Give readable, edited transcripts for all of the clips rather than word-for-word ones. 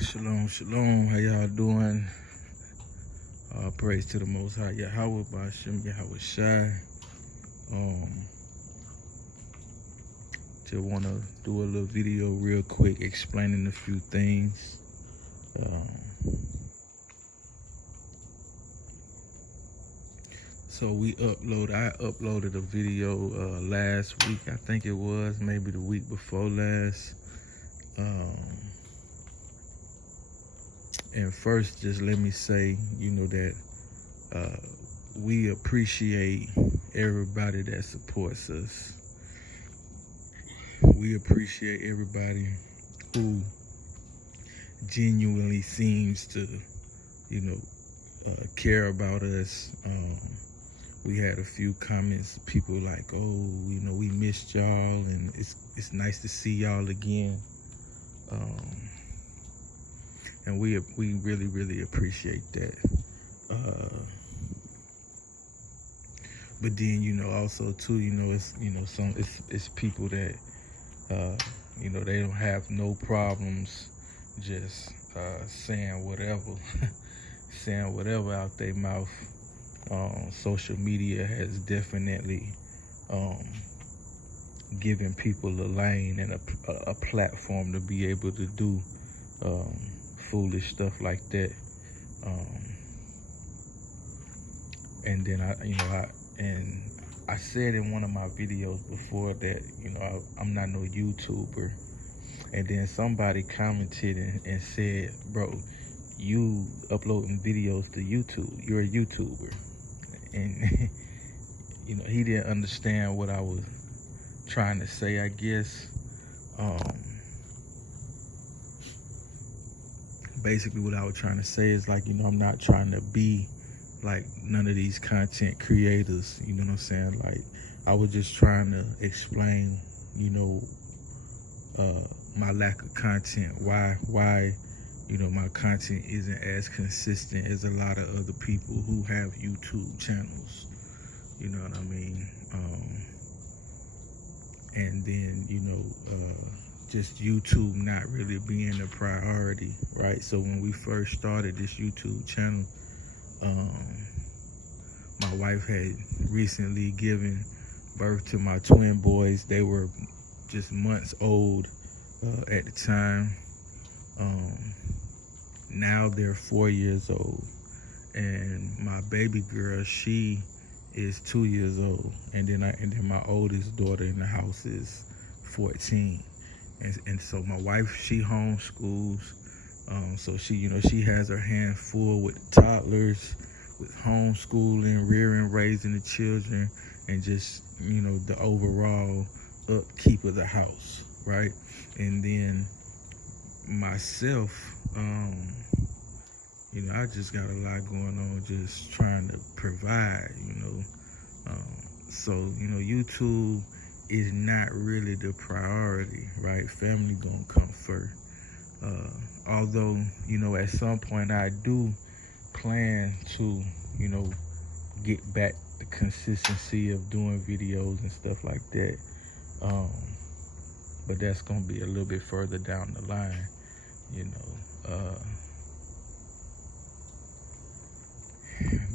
Shalom, shalom. How y'all doing? Praise to the Most High Yahweh, Ba'ashem Yahweh Shai. Just want to do a little video real quick explaining a few things. So I uploaded a video last week, I think it was, maybe the week before last. And first, just let me say, that we appreciate everybody that supports us. We appreciate everybody who genuinely seems to, care about us. We had a few comments, people like, oh, we missed y'all, and it's nice to see y'all again. And we really, really appreciate that. But then, also too, it's people that, they don't have no problems just saying whatever, saying whatever out their mouth. Social media has definitely given people a lane and a platform to be able to do foolish stuff like that. And then I said in one of my videos before that, I'm not no YouTuber. And then somebody commented and said, bro, you uploading videos to YouTube, you're a YouTuber. And he didn't understand what I was trying to say, I guess. Basically what I was trying to say is, like, I'm not trying to be like none of these content creators, you know what I'm saying? Like, I was just trying to explain, my lack of content, why my content isn't as consistent as a lot of other people who have YouTube channels, you know what I mean? And then, just YouTube not really being a priority, right? So when we first started this YouTube channel, my wife had recently given birth to my twin boys. They were just months old at the time. Now they're 4 years old, and my baby girl, she is 2 years old, and then my oldest daughter in the house is 14. And so my wife, she homeschools, so she has her hand full with toddlers, with homeschooling, rearing, raising the children, and just the overall upkeep of the house, right? And then myself, I just got a lot going on, just trying to provide, so YouTube is not really the priority, right? Family gonna come first. Although, at some point I do plan to, get back the consistency of doing videos and stuff like that. But that's gonna be a little bit further down the line,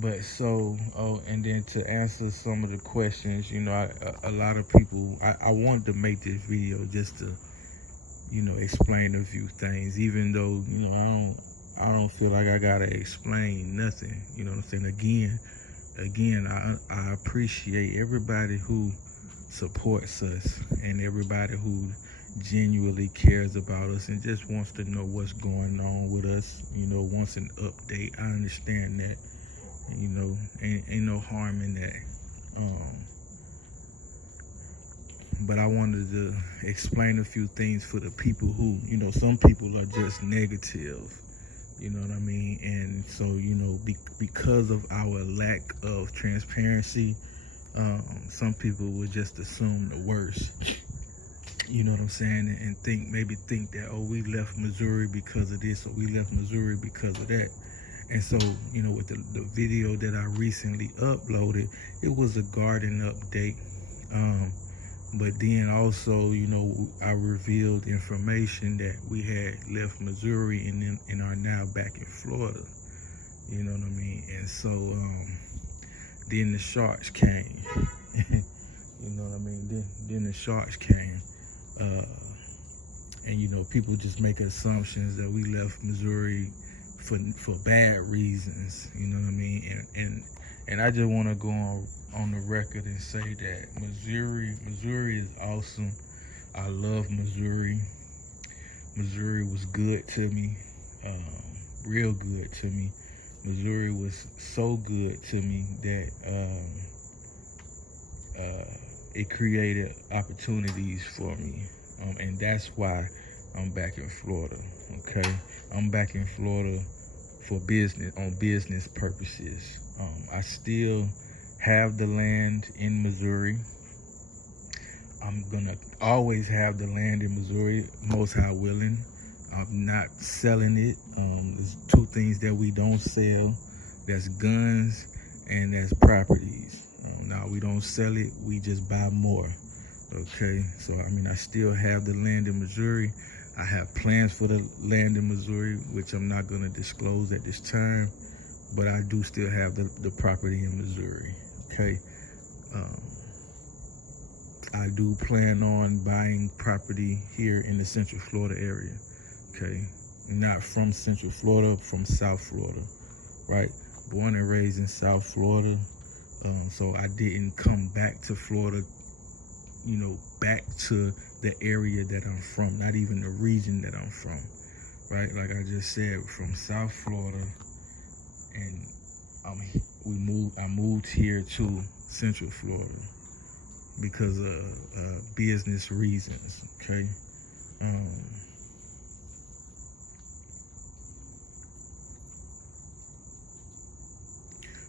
But so, and then to answer some of the questions, a lot of people, I wanted to make this video just to, explain a few things, even though, I don't feel like I gotta explain nothing, you know what I'm saying? Again, I appreciate everybody who supports us and everybody who genuinely cares about us and just wants to know what's going on with us, wants an update. I understand that. Ain't no harm in that. But I wanted to explain a few things for the people who, some people are just negative, you know what I mean? And so, because of our lack of transparency, some people would just assume the worst, you know what I'm saying? And maybe think that, oh, we left Missouri because of this, or we left Missouri because of that. And so, with the video that I recently uploaded, it was a garden update. But then also, I revealed information that we had left Missouri and are now back in Florida. You know what I mean? And so then the sharks came. You know what I mean? Then the sharks came. And people just make assumptions that we left Missouri for bad reasons. You know what I mean? And I just want to go on the record and say that Missouri is awesome. I love Missouri. Missouri was good to me, real good to me. Missouri was so good to me that it created opportunities for me, and that's why I'm back in Florida. Okay, I'm back in Florida for business, on business purposes. I still have the land in Missouri. I'm gonna always have the land in Missouri, most high willing. I'm not selling it. There's two things that we don't sell. That's guns and that's properties. Now we don't sell it, we just buy more. Okay, so I still have the land in Missouri. I have plans for the land in Missouri, which I'm not gonna disclose at this time, but I do still have the property in Missouri. Okay, I do plan on buying property here in the Central Florida area. Okay, not from Central Florida, from South Florida, right? Born and raised in South Florida, so I didn't come back to Florida, back to the area that I'm from, not even the region that I'm from, right? Like I just said, from South Florida, and I moved here to Central Florida because of business reasons. Okay.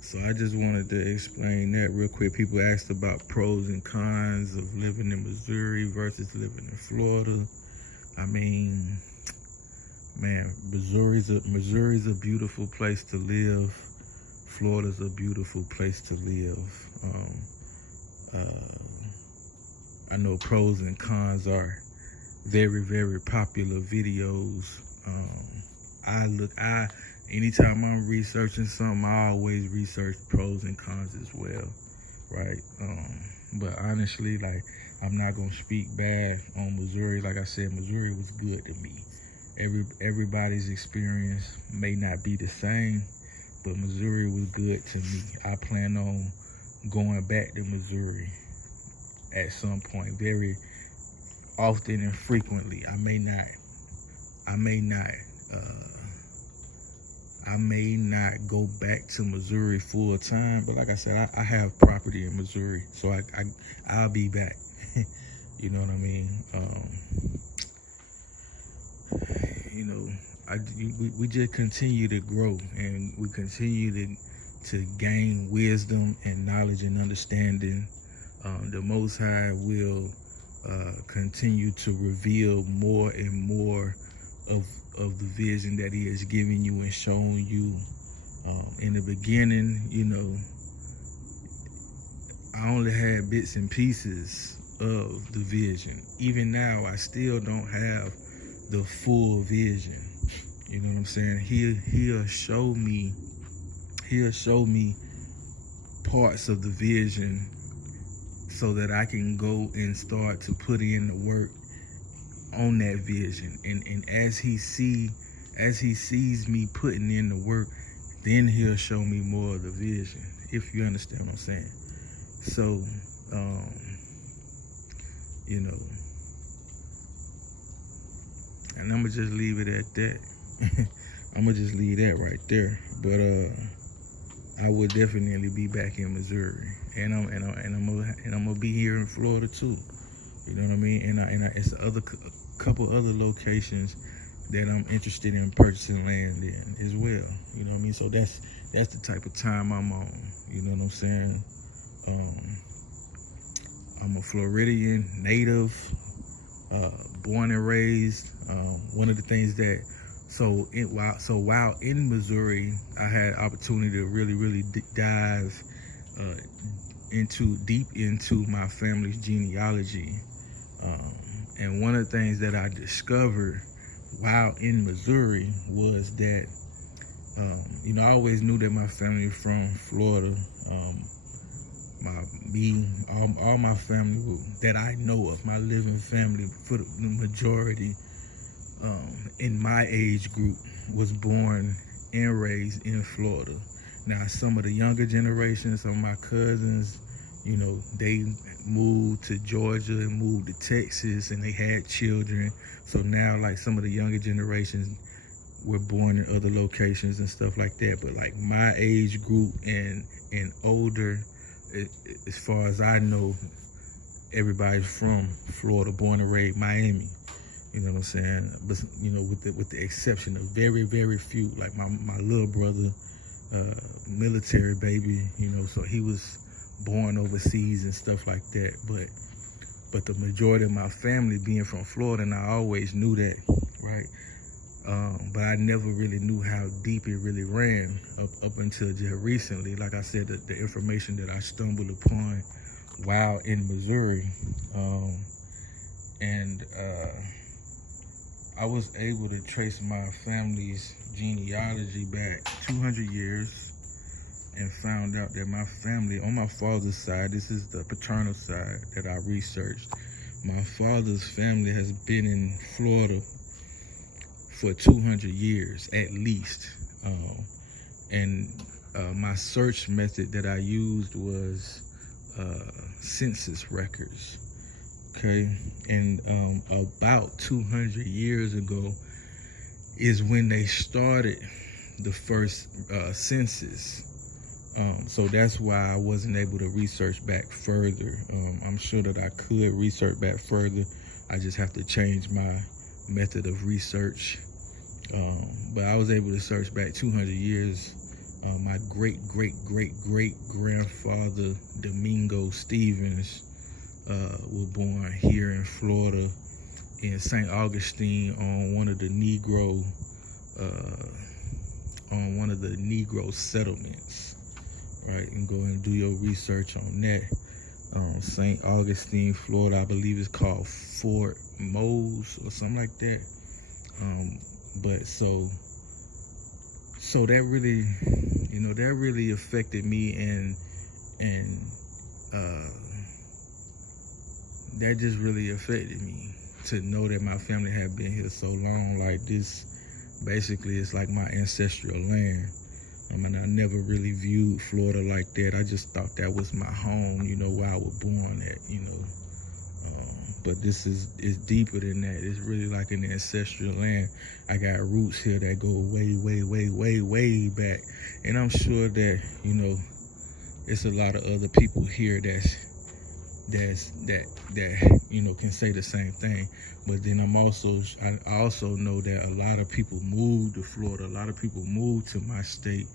So I just wanted to explain that real quick. People asked about pros and cons of living in Missouri versus living in Florida. Man, Missouri's a beautiful place to live. Florida's a beautiful place to live. I know pros and cons are very, very popular videos. Anytime I'm researching something, I always research pros and cons as well, right? But honestly, I'm not gonna speak bad on Missouri. Like I said, Missouri was good to me. Everybody's experience may not be the same, but Missouri was good to me. I plan on going back to Missouri at some point, very often and frequently. I may not go back to Missouri full time, but like I said, I have property in Missouri, so I'll be back. You know what I mean? We just continue to grow, and we continue to gain wisdom and knowledge and understanding. The Most High will continue to reveal more and more of the vision that He has given you and shown you. In the beginning, I only had bits and pieces of the vision. Even now, I still don't have the full vision. You know what I'm saying? He'll show me parts of the vision so that I can go and start to put in the work on that vision. And as he sees me putting in the work, then he'll show me more of the vision, if you understand what I'm saying. So, and I'm gonna just leave it at that. I'm gonna just leave that right there. But I will definitely be back in Missouri, and I'm gonna be here in Florida too. You know what I mean? And it's couple other locations that I'm interested in purchasing land in as well. You know what I mean? So that's the type of time I'm on. You know what I'm saying? I'm a Floridian native, born and raised. One of the things that while in Missouri, I had opportunity to really dive deep into my family's genealogy. And one of the things that I discovered while in Missouri was that, I always knew that my family was from Florida. All my family that I know of, my living family, for the majority, in my age group, was born and raised in Florida. Now, some of the younger generations, some of my cousins, they moved to Georgia and moved to Texas, and they had children. So now, like, some of the younger generations were born in other locations and stuff like that. But like my age group and older, as far as I know, everybody's from Florida, born and raised Miami. You know what I'm saying? But with the exception of very, very few, like my little brother, military baby. So he was born overseas and stuff like that. But the majority of my family being from Florida, and I always knew that, right? But I never really knew how deep it really ran up until just recently. Like I said, the information that I stumbled upon while in Missouri, and I was able to trace my family's genealogy back 200 years and found out that my family, on my father's side, this is the paternal side that I researched, my father's family has been in Florida for 200 years at least. And my search method that I used was census records. Okay, and about 200 years ago is when they started the first census. So that's why I wasn't able to research back further. I'm sure that I could research back further. I just have to change my method of research. But I was able to search back 200 years. My great-great-great-great-grandfather, Domingo Stevens, was born here in Florida in St. Augustine on one of the Negro settlements. Right, and go and do your research on that. St. Augustine, Florida, I believe it's called Fort Mose or something like that. But so that really affected me, and that just really affected me to know that my family had been here so long. Like, this basically is like my ancestral land. I mean, I never really viewed Florida like that. I just thought that was my home, where I was born at, But this is deeper than that. It's really like an ancestral land. I got roots here that go way, way, way, way, way back. And I'm sure that, it's a lot of other people here that can say the same thing. But then I also know that a lot of people move to Florida. A lot of people move to my state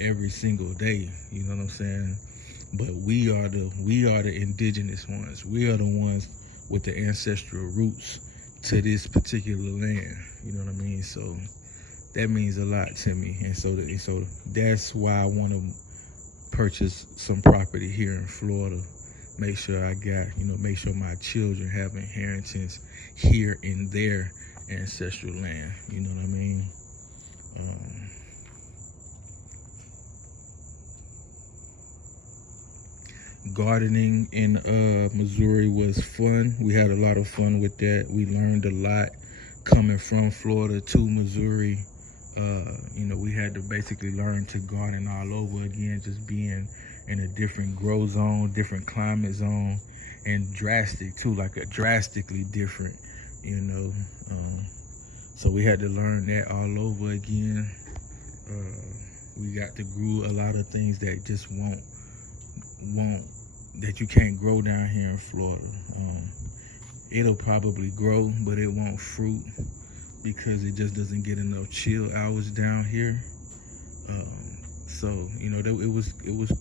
every single day. You know what I'm saying? But we are the indigenous ones. We are the ones with the ancestral roots to this particular land. You know what I mean? So that means a lot to me. And so that's why I want to purchase some property here in Florida. Make sure make sure my children have inheritance here in their ancestral land. You know what I mean? Gardening in Missouri was fun. We had a lot of fun with that. We learned a lot coming from Florida to Missouri. We had to basically learn to garden all over again, just being in a different grow zone, different climate zone, and drastically different, So we had to learn that all over again. We got to grow a lot of things that just won't that you can't grow down here in Florida. It'll probably grow, but it won't fruit because it just doesn't get enough chill hours down here. So it was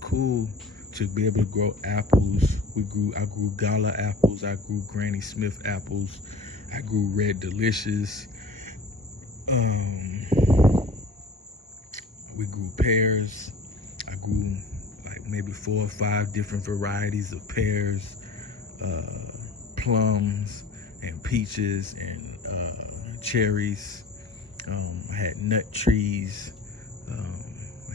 cool to be able to grow apples. I grew Gala apples. I grew Granny Smith apples. I grew Red Delicious. We grew pears. I grew like maybe 4 or 5 different varieties of pears, plums, and peaches, and cherries. I had nut trees,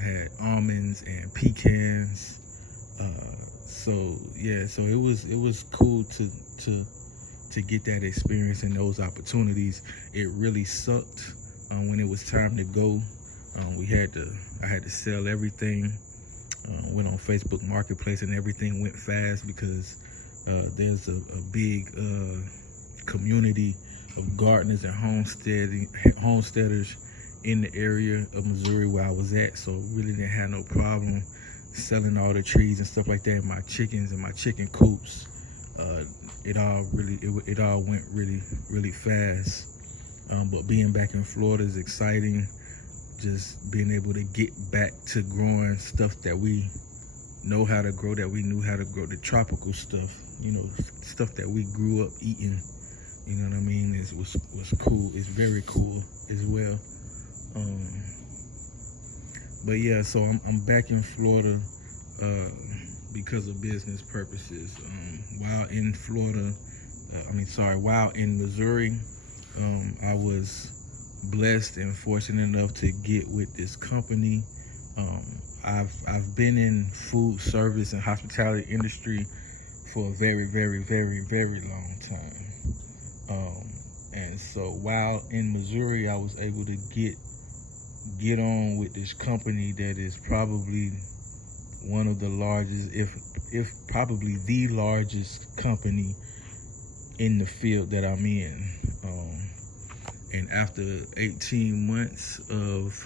had almonds and pecans. So yeah, so it was cool to get that experience and those opportunities. It really sucked when it was time to go. I had to sell everything. Went on Facebook Marketplace, and everything went fast because there's a big community of gardeners and homesteaders in the area of Missouri where I was at. So really didn't have no problem selling all the trees and stuff like that, and my chickens and my chicken coops. It all went really fast. But being back in Florida is exciting. Just being able to get back to growing stuff that we know how to grow, that we knew how to grow, the tropical stuff, stuff that we grew up eating. You know what I mean? It was cool. It's very cool as well. But yeah, so I'm back in Florida because of business purposes. While in Missouri, I was blessed and fortunate enough to get with this company. I've been in food service and hospitality industry for a very, very, very, very long time. And so while in Missouri, I was able to get on with this company that is probably one of the largest, if probably the largest company in the field that I'm in. And after 18 months of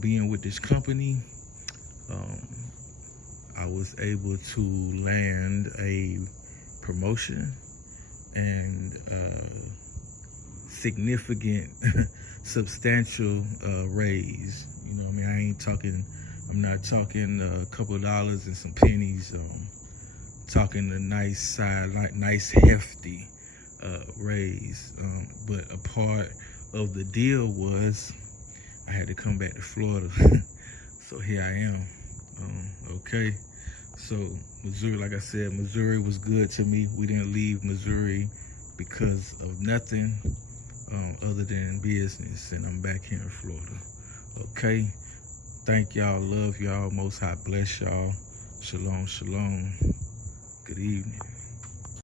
being with this company, I was able to land a promotion and significant, substantial raise. You know what I mean? I'm not talking a couple of dollars and some pennies. Talking a nice hefty raise. But a part of the deal was I had to come back to Florida. So here I am. Okay. So Missouri, like I said, Missouri was good to me. We didn't leave Missouri because of nothing other than business. And I'm back here in Florida. Okay. Thank y'all. Love y'all. Most High bless y'all. Shalom, shalom. Good evening.